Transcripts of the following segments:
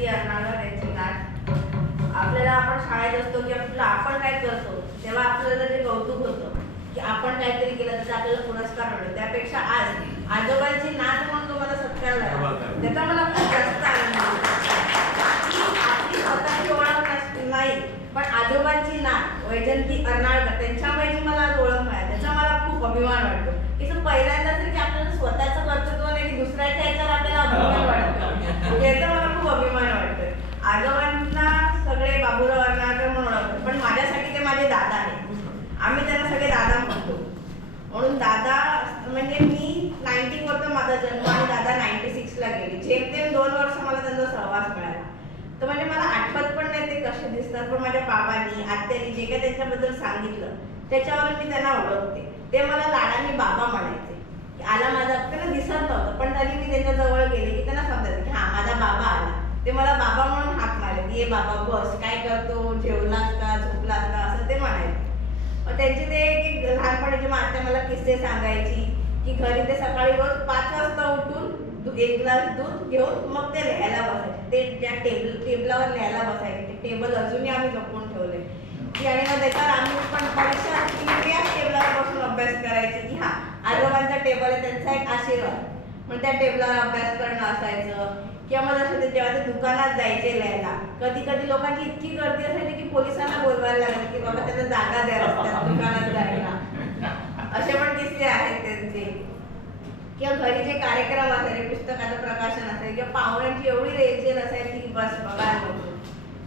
वैजंती अर्नाळकर यांची नात. आपल्याला आपण शाळेत असतो की आपण काय करतो तेव्हा आपल्याला जे कौतुक होतं की आपण काहीतरी केलं तर आपल्याला पुरस्कार मिळतो, त्यापेक्षा आज आजोबांची नात म्हणून तुम्हाला सत्कार झाला त्याचा मला खूप जास्त आनंद होतो. आपली स्वतःची ओळख नाही पण आजोबांची नात वैजंती अर्नाळकर त्यांच्यामुळे जी मला आज ओळख मिळाली त्याचा मला खूप अभिमान वाटतो की पहिल्यांदाच की आपल्याला स्वतःचं कर्तृत्व नाही की दुसऱ्याच्या ह्याच्यावर आपल्याला अभिमान वाटतो, याचा मला खूप अभिमान वाटतोय. आजोबांना सगळे बाबूराव अर्नाळकर म्हणून ओळखतो पण माझ्यासाठी ते माझे दादा आहेत. आम्ही त्यांना सगळे दादा म्हणतो. म्हणून दादा म्हणजे मी 90 वरती माझा जन्म आणि दादा 96 ला गेले. जेमतेम 2 वर्ष मला त्यांचा सहवास मिळाला. तर म्हणजे मला आठवत पण नाही ते कसे दिसतात, पण माझ्या बाबांनी आत्यानी जे काही त्यांच्याबद्दल सांगितलं त्याच्यावर मी त्यांना ओळखते. ते मला लाडाने बाबा म्हणायचे की आला माझा, त्यांना दिसत नव्हतं पण तरी मी त्यांच्या जवळ गेले की त्यांना समजायचं की हा माझा बाबा आला. ते मला बाबा म्हणून हाक मारले, ये बाबा बस, काय करतो, जेवलास का, झोपलास का, असं ते म्हणायचे. मग त्यांचे ते की लहानपणीची आत्या मला किस्से सांगायची की घरी ते सकाळी रोज 5 वाजता उठून 1 ग्लास दूध घेऊन मग ते लिहायला बसायचे. ते ज्या टेबलावर लिहायला बसायचे ते टेबल अजूनही आम्ही जपून ठेवले की आणि मग त्याच्यावर आम्ही पण परीक्षा त्याच टेबलावर बसून अभ्यास करायचे की हा आजोबांचा टेबल आहे त्यांचा एक आशीर्वाद, मग त्या टेबलावर अभ्यास करणं असायचं. किंवा मग असं जेव्हा ते दुकानात जायचे लिहायला, कधी कधी लोकांची इतकी गर्दी असायची की पोलिसांना बोलवायला लागायचं की बाबा त्यांना जागा द्या रस्त्यात दुकानात जायला. असे पण किस्से आहेत त्यांचे. किंवा घरी जे कार्यक्रम असायचे, पुस्तकाचं प्रकाशन असायचे किंवा पाहुण्यांची एवढी रेलचेल असायची की बस बघायला नको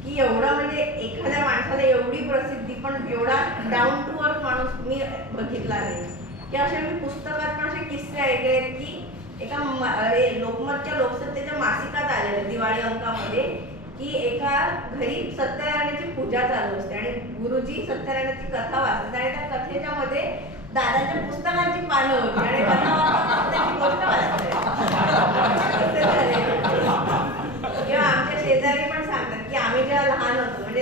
की एवढं म्हणजे एखाद्या माणसाला एवढी प्रसिद्धी पण एवढा डाऊन टू अर्थ माणूस मी बघितला नाही. की असे मी पुस्तकात पण असे किस्से ऐकले की एका लोकमतच्या लोकसत्तेच्या मासिकात आलेलं दिवाळी अंकामध्ये की एका घरी सत्यनारायणाची पूजा चालू असते आणि गुरुजी सत्यनारायणाची कथा वाचतात आणि त्या कथेच्या मध्ये दादाच्या पुस्तकांची पानं होती आणि कथा वाचतात त्याची गोष्ट वाचते. किंवा आमच्या शेजारी पण सांगतात की आम्ही जेव्हा लहान होतो म्हणजे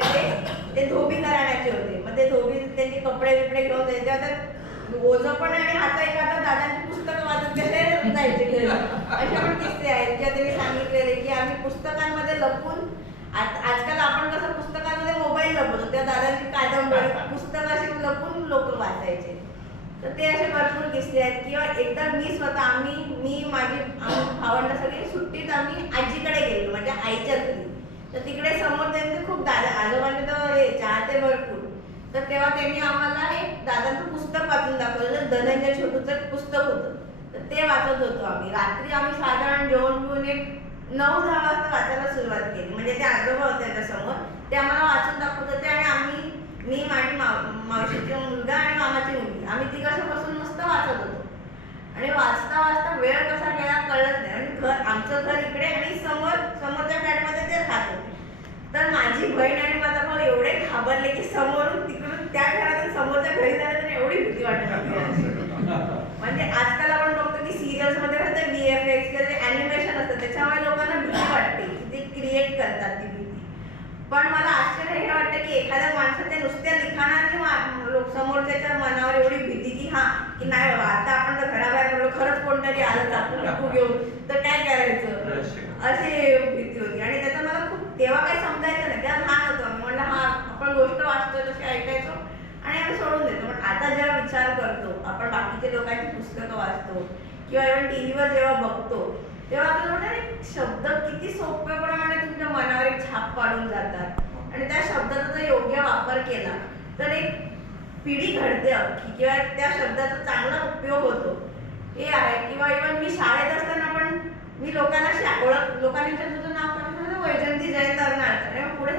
ते धोबी घराण्याचे होते, मग ते धोबी त्यांचे कपडे बिपडे घेऊन त्याच्यात ओझं पण आणि हाता एक हातात दादांची पुस्तकं वाचत कसे जायचे घरी. असे पण किस्से आहेत ज्या त्यांनी सांगितलेले की आम्ही पुस्तकांमध्ये लपून आजकाल आपण कसं पुस्तकांमध्ये मोबाईल लपवतो, त्या दादांची कादंबरी पुस्तकं अशी लपून लोक वाचायचे. तर ते असे भरपूर किस्से आहेत. किंवा एकदा मी स्वतः मी माझी भावंड सगळी सुट्टीत आम्ही आजीकडे गेलो म्हणजे आईच्या घरी. तर तिकडे समोर त्यांचे खूप दादा आजोबांचे तर हे चाहते भरपूर. तर तेव्हा त्यांनी आम्हाला एक दादांचं पुस्तक वाचून दाखवलं, धनंजय छोटूचं पुस्तक होतं. तर ते वाचत होतो आम्ही. रात्री आम्ही साधारण जेवण पिऊन एक 9-10 वाजता वाचायला सुरुवात केली. म्हणजे ते आजोबा होते त्याच्यासमोर, ते आम्हाला वाचून दाखवत होते आणि मी माझी मावशीचा मुलगा आणि मामाची मुलगी आम्ही तिघांशी बसून मस्त वाचत होतो. आणि वाचता वाचता वेळ कसा गेला कळत नाही. आणि आमचं घर इकडे आणि समोरच्या फ्लॅटमध्ये ते राहत होते. तर माझी बहीण आणि माझा भाऊ एवढे घाबरले की समोरून तिकडून त्या घरातून समोरच्या घरी जायला एवढी भीती वाटत होती. म्हणजे आजकाल आपण बघतो की सिरियल्स मध्ये होतं VFX किंवा ॲनिमेशन असतं त्याच्यामुळे लोकांना भीती वाटते की ते क्रिएट करतात ती भीती. पण मला आश्चर्य हे वाटतं की एखाद्या माणसाच्या नुसत्या लिखाणाने समोरच्याच्या मनावर एवढी भीती की हा की नाही बाबा आता आपण जर घराबाहेर पडलो खरंच कोणतरी आलं चाकू घेऊन तर काय करायचं, अशी भीती होती. आणि त्याचा मला खूप तेव्हा काही समजायचं नाही, तेव्हा लहान होतो आम्ही. म्हणलं हा आपण गोष्ट वाचतोय तशी ऐकायचो आणि आम्ही सोडून देतो. पण आता जेव्हा विचार करतो आपण बाकीच्या लोकांची पुस्तकं वाचतो किंवा इव्हन टीव्हीवर जेव्हा बघतो तेव्हा आपल्याला वाटतं शब्द किती सोप्याप्रमाणे तुमच्या मनावर एक छाप पाडून जातात आणि त्या शब्दाचा जर योग्य वापर केला तर एक पिढी घडते अख्खी किंवा त्या शब्दाचा चांगला उपयोग होतो हे आहे. किंवा इव्हन मी शाळेत असताना पण मी लोकांनी तुझं नाव काय वैजंती जयंत अर्नाळकर पुढे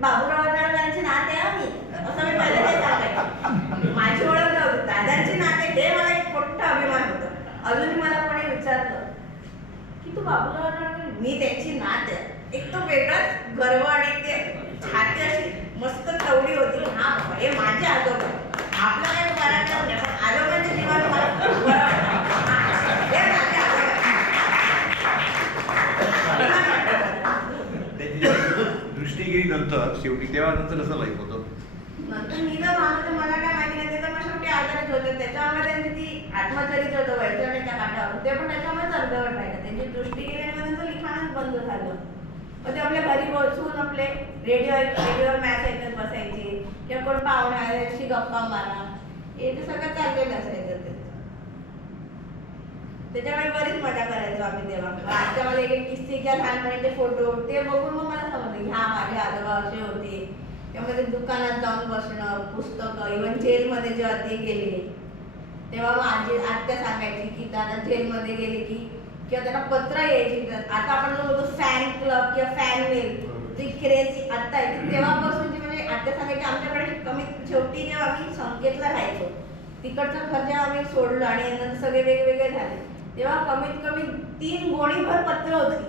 बाबूराव अर्नाळकरांची नात आहे आम्ही असं मी पहिले ते सांगायचे. माझी ओळख नव्हती, दादांची नात आहे हे मला एक मोठा अभिमान होता. अजूनही मला कोणी विचारलं की तू बाबूराव अर्नाळकर, मी त्यांची नात आहे, एक तो वेगळाच गर्व आणि ते छाती अशी मस्त चवडी होती. हा हे माझे आजोबा, आपला काही पराक्रम नाही पण आजोबांच्या जीवाला मला खूप बरं वाटतं. हे माझे आजोबा. दृष्टिगिरी नंतर शेवटी तेव्हा नंतर असं लाईफ होतं. नंतर मी तर मानतो मला काय माहिती नाही, ते तर मग शेवटी आजारच होते. त्याच्यामुळे त्यांची ती आत्मचरित्र होतं वैतरण्याच्या काठावर ते पण त्याच्यामुळेच अर्धवट राहिलं. त्यांची दृष्टिगिरी आणि त्यांचं लिखाणच बंद झालं. मग ते आपल्या घरी बसून आपले रेडिओवर मॅच ऐकत बसायचे किंवा कोण पाहुणे आल्याशी गप्पा मारा, हे ते सगळं चाललेलं असायचं. त्याच्यामुळे बरीच मजा करायचो आम्ही तेव्हा. आजच्या मला एक किस्से किंवा लहानपणीचे फोटो ते बघून मग मला समजलं की हा माझे आजोबा असे होते. त्यामध्ये दुकानात जाऊन बसणं, पुस्तकं, इव्हन जेलमध्ये जेव्हा ते गेले तेव्हा मग आत्या सांगायची की दादा जेलमध्ये गेले की किंवा त्यांना पत्र यायची. आता आपण जो बोलतो फॅन क्लब किंवा फॅन मेल, जी क्रेज आता आहे तेव्हापासूनची म्हणजे आत्या सांगायची आमच्याकडे कमीत शेवटी जेव्हा आम्ही संकेतला राहायचो तिकडचं घर जेव्हा आम्ही सोडलं आणि नंतर सगळे वेगवेगळे झाले तेव्हा कमीत कमी 3 गोणीभर पत्र होती.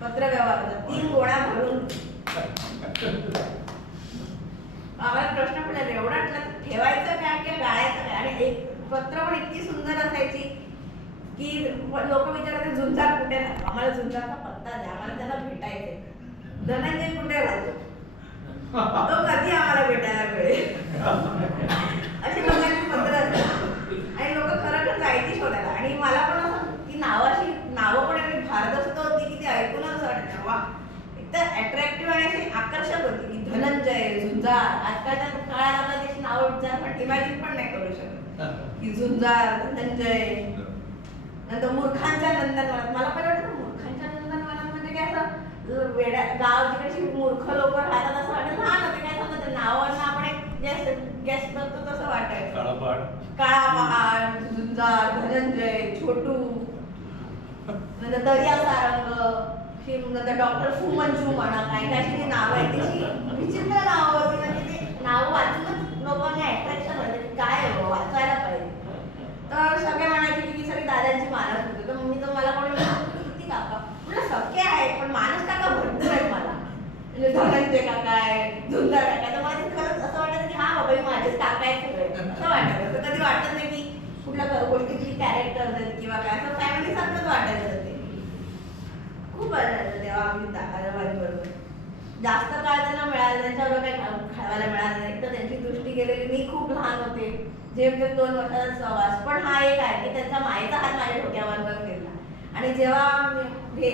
पत्र व्यवहार होता 3 गोण्या भरून. आम्हाला प्रश्न पडला एवढा ठेवायचं काय किंवा गाळायचं काय. आणि एक पत्र पण इतकी सुंदर असायची की लोक विचारायचे झुंजार कुठे राहतो, आम्हाला झुंजारचा पत्ता द्या, आम्हाला त्याला भेटायचंय. धनंजय कुठे राहतो, तो कधी आम्हाला भेटायला मिळेल, अशी लोकांची पत्र असतात. आणि लोक खरं जायची शोधायला. आणि मला पण असं ती नावं पण एवढी भारदस्त होती की ती ऐकूनच असं वाटायचं वा, एकदम अट्रॅक्टिव्ह आणि अशी आकर्षक होती की धनंजय, झुंजार. आजकालच्या काळात आपल्याला त्याची नावं विचार पण इमॅजिन पण नाही करू शकत की झुंजार, धनंजय. नंतर मूर्खांच्या नंदनवनात, मला पण वाटतं मूर्खांच्या नंदनवनात म्हणजे काय असं वेड्या गाव जिकडची मूर्ख लोक राहतात असं वाटत. लहान होते काय समजत नावांना आपण एक गॅस करतो तसं वाटायचं. काळा पहाड, झुंजार, धनंजय, छोटू, नंतर दर्या सारंग, नंतर डॉक्टर फू मंजू म्हणा, काय काय अशी नावं आहेत त्याची विचित्र नावं होती. म्हणजे ते नावं वाचूनच लोकांनी अट्रॅक्शन होते की काय वाचायला पाहिजे. तर सगळे म्हणायचे की ती सगळी दादांची मानस होती. तर मी तर मला कोणी किती काका म्हटलं सख्खे आहेत पण मानस काका भरपूर आहेत मला, म्हणजे धनंजय काका आहे, झुंजार काका. तर मला ते खरंच असं वाटायचं की हा बाबा माझेच काका आहेत सगळे असं वाटायचं. तर कधी वाटत नाही की कुठल्या गोष्टीची कॅरेक्टर आहेत किंवा काय, असं फॅमिली सारखंच वाटायचं. ते खूप वाटायचं तेव्हा आम्ही दादाबाईबरोबर. जास्त काळ त्यांना मिळालं, त्यांच्याबरोबर काही खायला मिळालं नाही. तर त्यांची दृष्टी गेलेली, मी खूप लहान होते, जेमतेम 2 वर्षाचा सहवास. पण हा एक आहे की त्यांचा मायेचा हात माझ्या डोक्यावर फिरला. आणि जेव्हा हे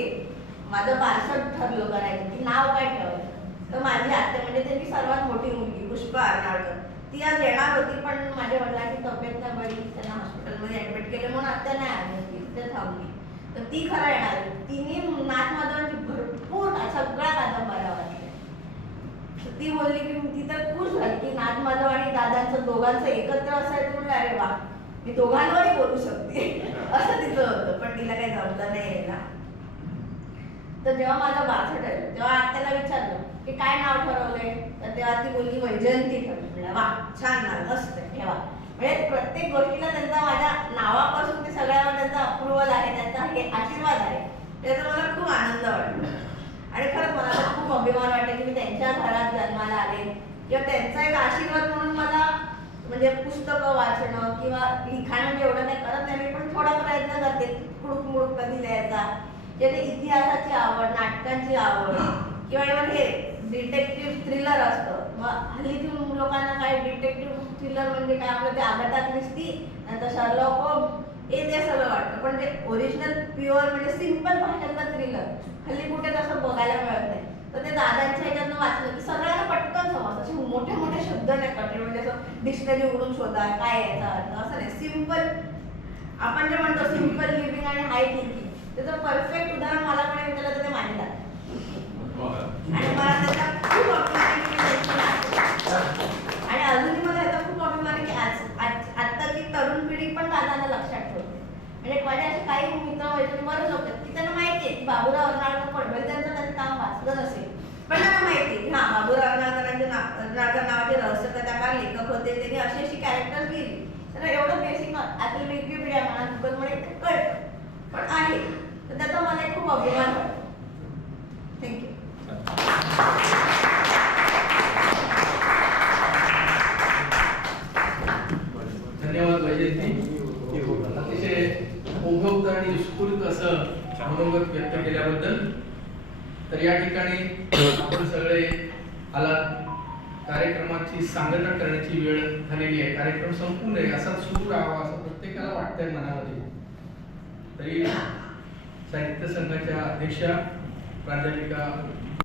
माझं बारसं ठरलं करायचं की नाव काय ठेवायचं, तर माझी आत्या म्हणजे त्यांची सर्वात मोठी मुलगी पुष्पा अर्नाळकर, ती आज येणार होती पण माझ्या वडिलांची तब्येत नाही बरी, त्यांना हॉस्पिटलमध्ये ऍडमिट केलं म्हणून आत्या नाही आली, तिथे थांबली. तर ती खरं येणार होती. तिने नाथमाधवांची भरपूर सगळ्या कादंबऱ्या वाचल्या. ती बोलली की ती तर खुश झाली की नाथमाधव आणि दादांचं दोघांचं एकत्र असायचं. म्हणलं अरे वा, मी दोघांवरही बोलू शकते असं तिचं होतं. पण तिला काही जमलं नाही यायला. तर जेव्हा माझं बारसं ठरलं तेव्हा आत्याला विचारलं की काय नाव ठरवलंय, तर तेव्हा ती बोलली वैजयंती ठरवलं. म्हणलं वा, छान नाव, मस्त ठेवा. म्हणजे प्रत्येक गोष्टीला त्यांचा माझ्या नावापासून ते सगळ्यावर त्यांचा अप्रुव्हल आहे, त्यांचा हे आशीर्वाद आहे. त्याचा मला खूप आनंद वाटतो. आणि खरंच मला खूप अभिमान वाटतो की मी त्यांच्या घरात जन्माला आले किंवा त्यांचा एक आशीर्वाद म्हणून मला म्हणजे पुस्तकं वाचणं किंवा लिखाण म्हणजे एवढं काही करत नाही मी, पण थोडा प्रयत्न करते खुडूक मुडूक कधी लिहायचा. म्हणजे इतिहासाची आवड, नाटकांची आवड किंवा इव्हन हे डिटेक्टिव्ह थ्रिलर असतं. मग हल्लीतील लोकांना काय डिटेक्टिव्ह थ्रिलर म्हणजे काय, आपलं ते आगाथा क्रिस्टी नंतर शर्लॉक होम्स हे ते सगळं वाटतं. पण ते ओरिजिनल प्युअर म्हणजे सिम्पल भाषेतलं थ्रिलर हल्ली कुठे तसं बघायला मिळत नाही. तर ते दादांच्या ह्याच्यातनं वाचलं की सगळ्यांना पटकन समजतं. असे मोठे मोठे शब्द नाही कठीण, म्हणजे असं डिक्शनरी उघडून शोधा काय याचा अर्थ, असं नाही. सिम्पल आपण जे म्हणतो सिम्पल लिव्हिंग आणि हाय थिंकिंग, त्याचं परफेक्ट उदाहरण मला कोणी विचारलं तर ते माझे दादा. आणि मला त्याचा खूप अभिमान आहे की आणि अजूनही मला याचा खूप अभिमान आहे की आत्ताची तरुण पिढी पण दादांना लक्षात ठेवते. म्हणजे माझे असे काही मित्र मैत्रिणी बरेच लोक आहेत की त्यांना माहिती आहे की बाबूराव अर्नाळकर पडवळ त्यांचं काम वाचलं नसेल, पण त्यांना माहिती आहे की हा बाबूराव अर्नाळकर नावाचे रहस्यकथाकार लेखक होते, त्यांनी अशी अशी कॅरेक्टर्स लिहिली. त्यांना एवढं बेसिक आता विकिपीडिया म्हणा गुगलमुळे ते कळतं पण आहे. तर त्याचा मला एक खूप अभिमान वाटतो. थँक्यू. धन्यवाद वैजयंती. अतिशय उपयुक्त आणि युजफुल असं मनोगत व्यक्त केल्याबद्दल. तर या ठिकाणी आपण सगळे आलात, कार्यक्रमाची सांगता करण्याची वेळ झालेली आहे. कार्यक्रम संपून नये असा सुरू राहावा असं प्रत्येकाला वाटतंय मनामध्ये. तरी साहित्य संघाच्या अध्यक्षा प्राध्यापिका